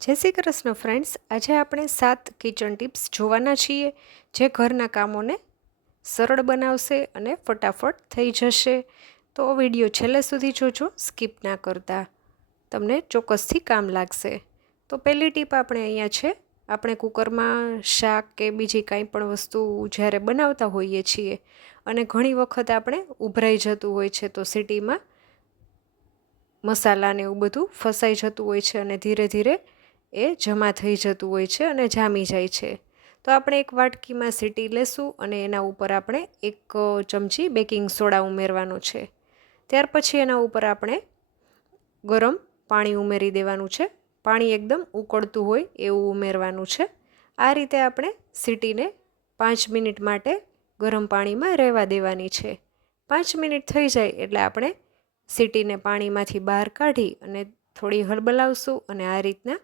જય શ્રી કૃષ્ણ ફ્રેન્ડ્સ આજે આપણે સાત કિચન ટિપ્સ જોવાના છીએ જે ઘરના કામોને સરળ બનાવશે અને ફટાફટ થઈ જશે. તો વીડિયો છેલ્લે સુધી જોજો સ્કીપ ના કરતા. તમને ચોક્કસથી કામ લાગશે. તો પહેલી ટીપ આપણે અહીંયા છે, આપણે કુકરમાં શાક કે બીજી કાંઈ પણ વસ્તુ જ્યારે બનાવતા હોઈએ છીએ અને ઘણી વખત આપણે ઉભરાઈ જતું હોય છે, તો સિટીમાં મસાલાને એવું બધું ફસાઈ જતું હોય છે અને ધીરે ધીરે એ જમા થઈ જતું હોય છે અને જામી જાય છે. તો આપણે એક વાટકીમાં સીટી લેશું અને એના ઉપર આપણે એક ચમચી બેકિંગ સોડા ઉમેરવાનો છે. ત્યાર પછી એના ઉપર આપણે ગરમ પાણી ઉમેરી દેવાનું છે. પાણી એકદમ ઉકળતું હોય એવું ઉમેરવાનું છે. આ રીતે આપણે સીટીને પાંચ મિનિટ માટે ગરમ પાણીમાં રહેવા દેવાની છે. પાંચ મિનિટ થઈ જાય એટલે આપણે સીટીને પાણીમાંથી બહાર કાઢી અને થોડી હળબલાવશું અને આ રીતના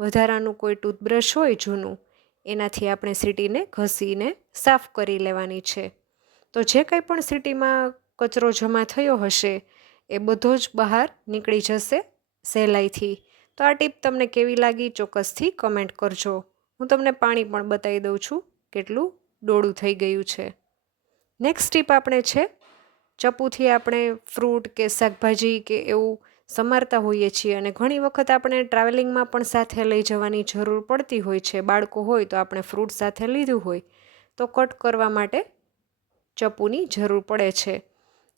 વધારાનું કોઈ ટૂથબ્રશ હોય જૂનું, એનાથી આપણે સીટીને ઘસીને સાફ કરી લેવાની છે. તો જે કંઈ પણ સીટીમાં કચરો જમા થયો હશે, એ બધો જ બહાર નીકળી જશે સહેલાઈથી. તો આ ટીપ તમને કેવી લાગી ચોક્કસથી કમેન્ટ કરજો. હું તમને પાણી પણ બતાવી દઉં છું કેટલું ડોળું થઈ ગયું છે. નેક્સ્ટ ટીપ આપણે છે ચપ્પુથી આપણે ફ્રૂટ કે શાકભાજી કે એવું સમારતા હોઈએ છીએ અને ઘણી વખત આપણે ટ્રાવેલિંગમાં પણ સાથે લઈ જવાની જરૂર પડતી હોય છે. બાળકો હોય તો આપણે ફ્રૂટ સાથે લીધું હોય તો કટ કરવા માટે ચપ્પુની જરૂર પડે છે.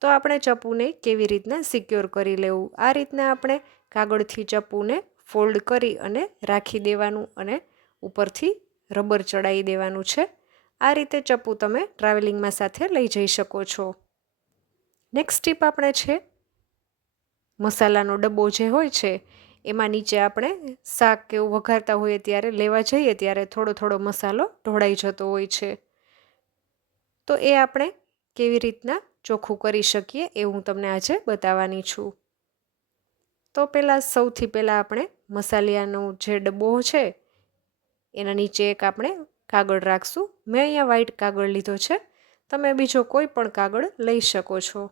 તો આપણે ચપ્પુને કેવી રીતના સિક્યોર કરી લેવું? આ રીતના આપણે કાગળથી ચપ્પુને ફોલ્ડ કરી અને રાખી દેવાનું અને ઉપરથી રબર ચડાવી દેવાનું છે. આ રીતે ચપ્પુ તમે ટ્રાવેલિંગમાં સાથે લઈ જઈ શકો છો. નેક્સ્ટ ટીપ આપણે છે મસાલાનો ડબ્બો જે હોય છે, એમાં નીચે આપણે શાક કે એવું વઘારતા હોઈએ ત્યારે લેવા જઈએ ત્યારે થોડો થોડો મસાલો ઢોળાઈ જતો હોય છે. તો એ આપણે કેવી રીતના ચોખ્ખું કરી શકીએ એ હું તમને આજે બતાવવાની છું. તો પહેલાં સૌથી પહેલાં આપણે મસાલિયાનો જે ડબ્બો છે, એના નીચે એક આપણે કાગળ રાખશું. મેં અહીંયા વ્હાઈટ કાગળ લીધો છે. તમે બીજો કોઈ પણ કાગળ લઈ શકો છો.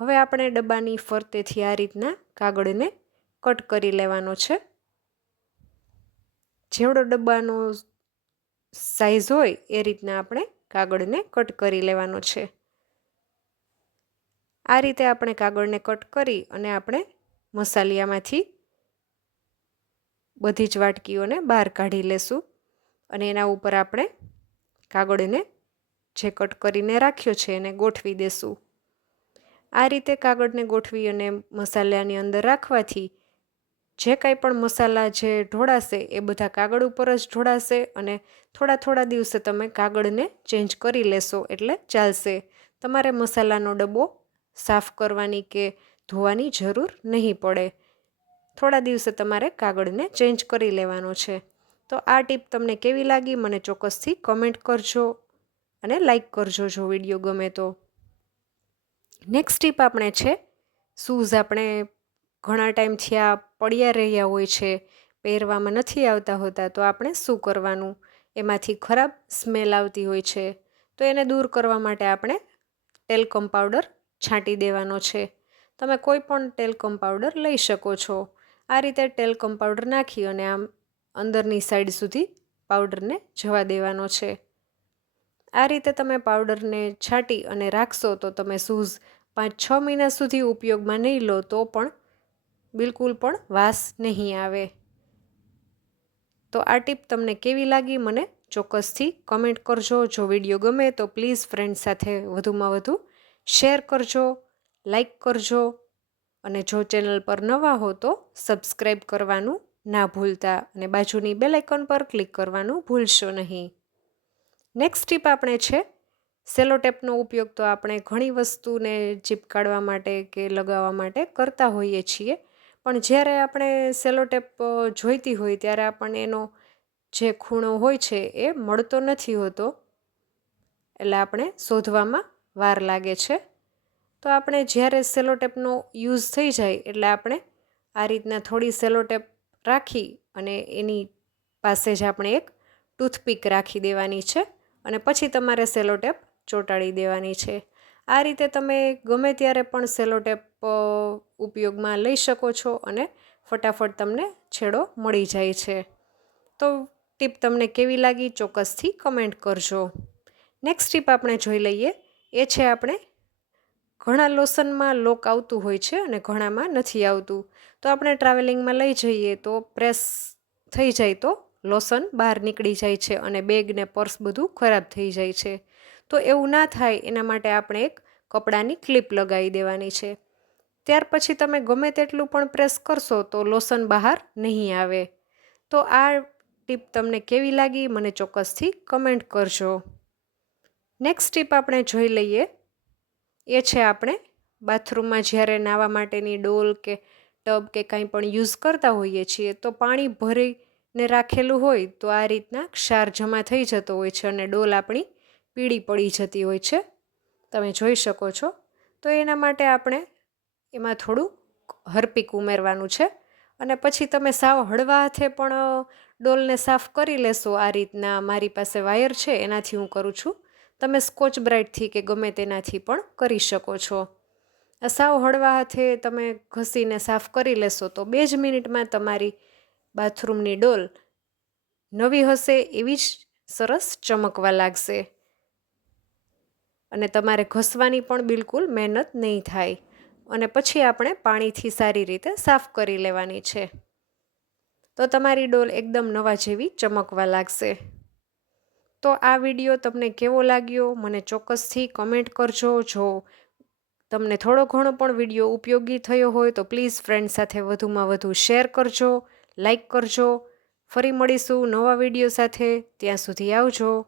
હવે આપણે ડબ્બાની ફરતેથી આ રીતના કાગળને કટ કરી લેવાનો છે. જેવડો ડબ્બાનો સાઈઝ હોય એ રીતના આપણે કાગળને કટ કરી લેવાનો છે. આ રીતે આપણે કાગળને કટ કરી અને આપણે મસાલિયામાંથી બધી જ વાટકીઓને બહાર કાઢી લેશું અને એના ઉપર આપણે કાગળને જે કટ કરીને રાખ્યો છે એને ગોઠવી દેશું. આ રીતે કાગળને ગોઠવી અને મસાલાની અંદર રાખવાથી જે કાંઈ પણ મસાલા જે ઢોળાશે એ બધા કાગળ ઉપર જ ઢોળાશે અને થોડા થોડા દિવસે તમે કાગળને ચેન્જ કરી લેશો એટલે ચાલશે. તમારે મસાલાનો ડબ્બો સાફ કરવાની કે ધોવાની જરૂર નહીં પડે. થોડા દિવસે તમારે કાગળને ચેન્જ કરી લેવાનો છે. તો આ ટીપ તમને કેવી લાગી? મને ચોક્કસથી કમેન્ટ કરજો અને લાઈક કરજો જો વીડિયો ગમે તો. નેક્સ્ટ ટીપ આપણે છે શૂઝ આપણે ઘણા ટાઈમથી આ પડ્યા રહ્યા હોય છે, પહેરવામાં નથી આવતા હોતા, તો આપણે શું કરવાનું? એમાંથી ખરાબ સ્મેલ આવતી હોય છે, તો એને દૂર કરવા માટે આપણે ટેલકમ પાવડર છાંટી દેવાનો છે. તમે કોઈ પણ ટેલકમ પાવડર લઈ શકો છો. આ રીતે ટેલકમ પાવડર નાખી અને આમ અંદરની સાઈડ સુધી પાવડરને જવા દેવાનો છે. આ રીતે તમે પાવડરને છાંટી અને રાખશો તો તમે શૂઝ પાંચ છ મહિના સુધી ઉપયોગમાં નહીં લો તો પણ બિલકુલ પણ વાસ નહીં આવે. તો આ ટીપ તમને કેવી લાગી મને ચોક્કસથી કમેન્ટ કરજો. જો વીડિયો ગમે તો પ્લીઝ ફ્રેન્ડ સાથે વધુમાં વધુ શેર કરજો, લાઈક કરજો અને જો ચેનલ પર નવા હો તો સબસ્ક્રાઈબ કરવાનું ના ભૂલતા અને બાજુની બેલ આઇકન પર ક્લિક કરવાનું ભૂલશો નહીં. નેક્સ્ટ ટીપ આપણે છે સેલો ટેપનો ઉપયોગ તો આપણે ઘણી વસ્તુને ચીપકાડવા માટે કે લગાવવા માટે કરતા હોઈએ છીએ. પણ જ્યારે આપણે સેલો ટેપ જોઈતી હોય ત્યારે આપણને એનો જે ખૂણો હોય છે એ મળતો નથી હોતો. એટલે આપણે શોધવામાં વાર લાગે છે. તો આપણે જ્યારે સેલો ટેપનો યુઝ થઈ જાય એટલે આપણે આ રીતના થોડી સેલો ટેપ રાખી અને એની પાસે જ આપણે એક ટૂથપીક રાખી દેવાની છે. અને પછી તમારે સેલો ટેપ ચોંટાડી દેવાની છે. આ રીતે તમે ગમે ત્યારે પણ સેલો ટેપ ઉપયોગમાં લઈ શકો છો અને ફટાફટ તમને છેડો મળી જાય છે. તો ટીપ તમને કેવી લાગી ચોક્કસથી કમેન્ટ કરજો. નેક્સ્ટ ટીપ આપણે જોઈ લઈએ, એ છે આપણે ઘણા લોશનમાં લોક આવતું હોય છે અને ઘણામાં નથી આવતું. તો આપણે ટ્રાવેલિંગમાં લઈ જઈએ તો પ્રેસ થઈ જાય તો લોશન બહાર નીકળી જાય છે અને બેગ ને પર્સ બધું ખરાબ થઈ જાય છે. તો એવું ના થાય એના માટે આપણે એક કપડાની ક્લિપ લગાવી દેવાની છે. ત્યાર પછી તમે ગમે તેટલું પણ પ્રેસ કરશો તો લોસન બહાર નહીં આવે. તો આ ટીપ તમને કેવી લાગી મને ચોક્કસથી કમેન્ટ કરજો. નેક્સ્ટ ટીપ આપણે જોઈ લઈએ. એ છે આપણે બાથરૂમમાં જ્યારે નાહવા માટેની ડોલ કે ટબ કે કાંઈ પણ યુઝ કરતા હોઈએ છીએ તો પાણી ભરીને રાખેલું હોય તો આ રીતના ક્ષાર જમા થઈ જતો હોય છે અને ડોલ આપણી પીળી પડી જતી હોય છે. તમે જોઈ શકો છો. તો એના માટે આપણે એમાં થોડું હરપીક ઉમેરવાનું છે અને પછી તમે સાવ હળવા હાથે પણ ડોલને સાફ કરી લેશો. આ રીતના મારી પાસે વાયર છે, એનાથી હું કરું છું. તમે સ્કોચ બ્રાઇટથી કે ગમે તેનાથી પણ કરી શકો છો. સાવ હળવા હાથે તમે ઘસીને સાફ કરી લેશો તો બે જ મિનિટમાં તમારી બાથરૂમની ડોલ. નવી હશે એવી જ સરસ ચમકવા લાગશે. અને તમારે ઘસવાની પણ બિલકુલ મહેનત નહીં થાય. અને પછી આપણે પાણીથી સારી રીતે સાફ કરી લેવાની છે. તો તમારી ડોલ એકદમ નવા જેવી ચમકવા લાગશે. તો આ વીડિયો તમને કેવો લાગ્યો? મને ચોક્કસથી કમેન્ટ કરજો. જો તમને થોડો ઘણો પણ વીડિયો ઉપયોગી થયો હોય તો પ્લીઝ ફ્રેન્ડ સાથે વધુમાં વધુ શેર કરજો. લાઈક કરજો. ફરી મળીશું નવા વીડિયો સાથે. ત્યાં સુધી આવજો.